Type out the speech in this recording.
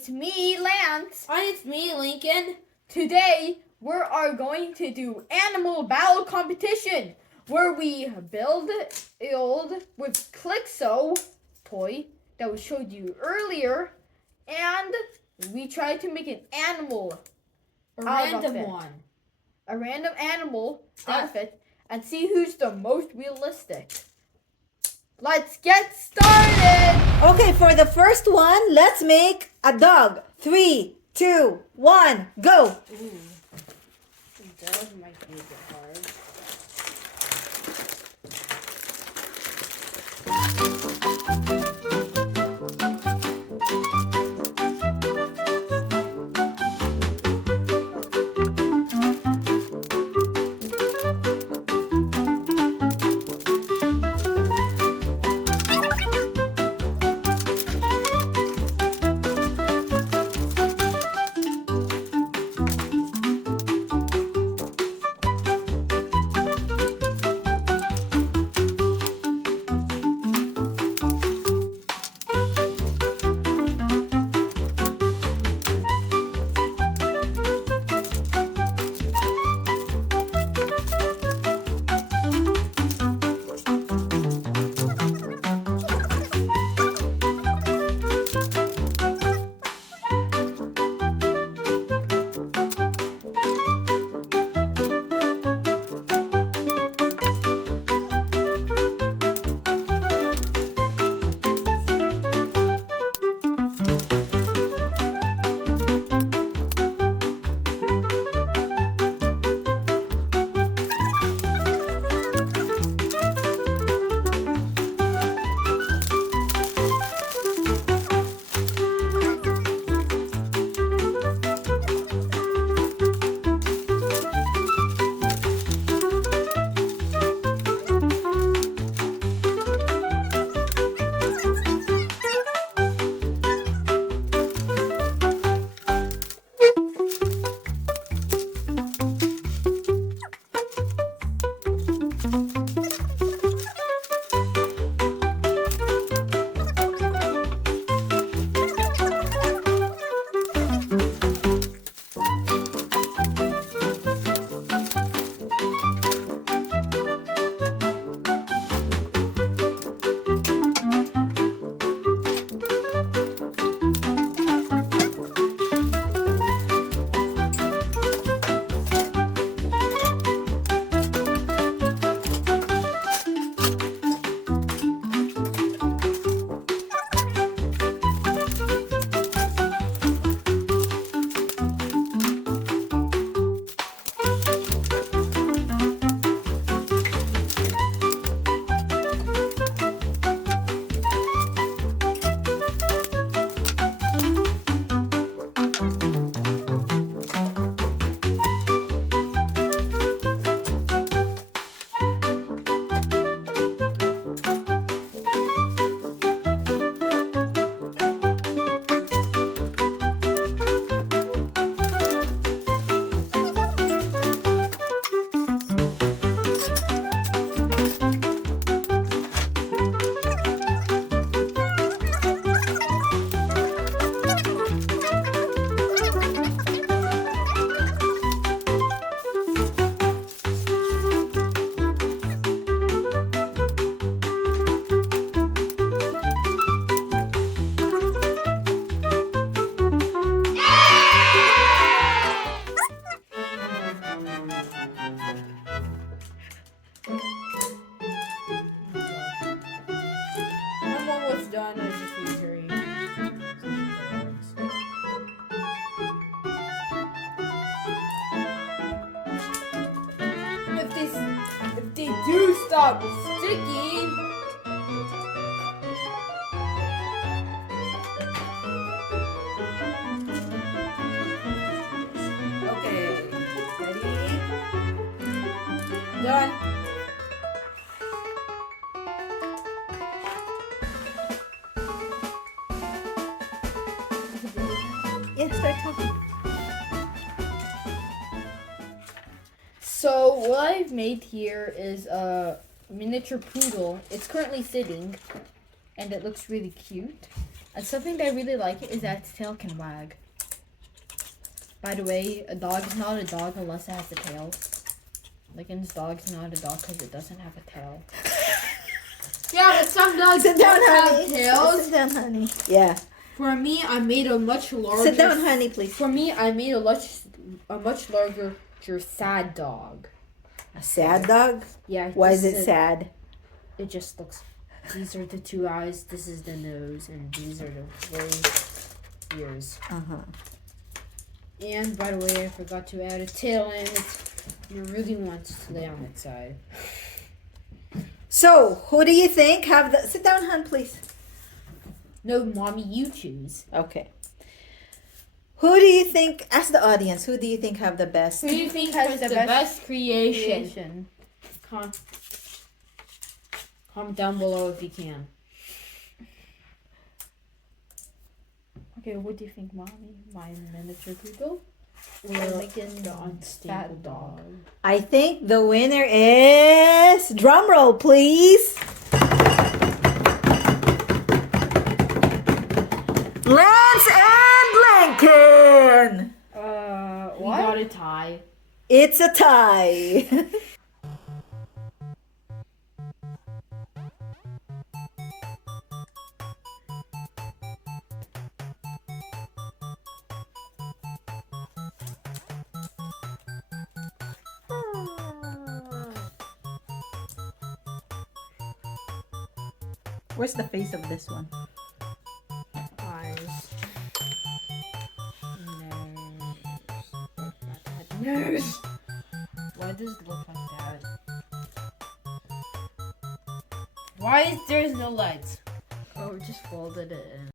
it's me, Lance. And it's me, Lincoln. Today, we are going to do animal battle competition, where we build with Clixo toy that we showed you earlier, and we try to make an animal A out of random it. one. A random animal out of it, and see who's the most realistic. Let's get started! Okay, for the first one, let's make a dog. 3, 2, 1, go! Ooh. That was my favorite part. I'm almost done. I just need to hurry. If they do stop sticking, Okay. Ready? Done. Yeah, start talking. So what I've made here is a miniature poodle. It's currently sitting, and it looks really cute. And something that I really like is that its tail can wag. By the way, a dog is not a dog unless it has a tail. Lincoln's dog's not a dog because it doesn't have a tail. Yeah, but some dogs Sit down, don't honey. have tails. Sit down, honey. Yeah. For me, I made a much larger. Sit down, honey, please. For me, I made a much larger sad dog. A sad dog? Yeah. Why is this it sad? It just looks. These are the two eyes. This is the nose, and these are the ears. And by the way, I forgot to add a tail in it. You really want to lay on its side. So, who do you think have the... Sit down, hon, please. No, mommy, you choose. Okay. Who do you think, ask the audience, who do you think have the best? Who do you think Has has the the best best creation? Comment down below if you can. Okay, what do you think, Mommy? My miniature poodle? Or Lincoln the unstable fat dog. I think the winner is... Drum roll, please. Lance and Lincoln. We What? got a tie. It's a tie. Where's the face of this one? Eyes. Nose. Why does it look like that? Why is there's no legs? Oh, just folded it in.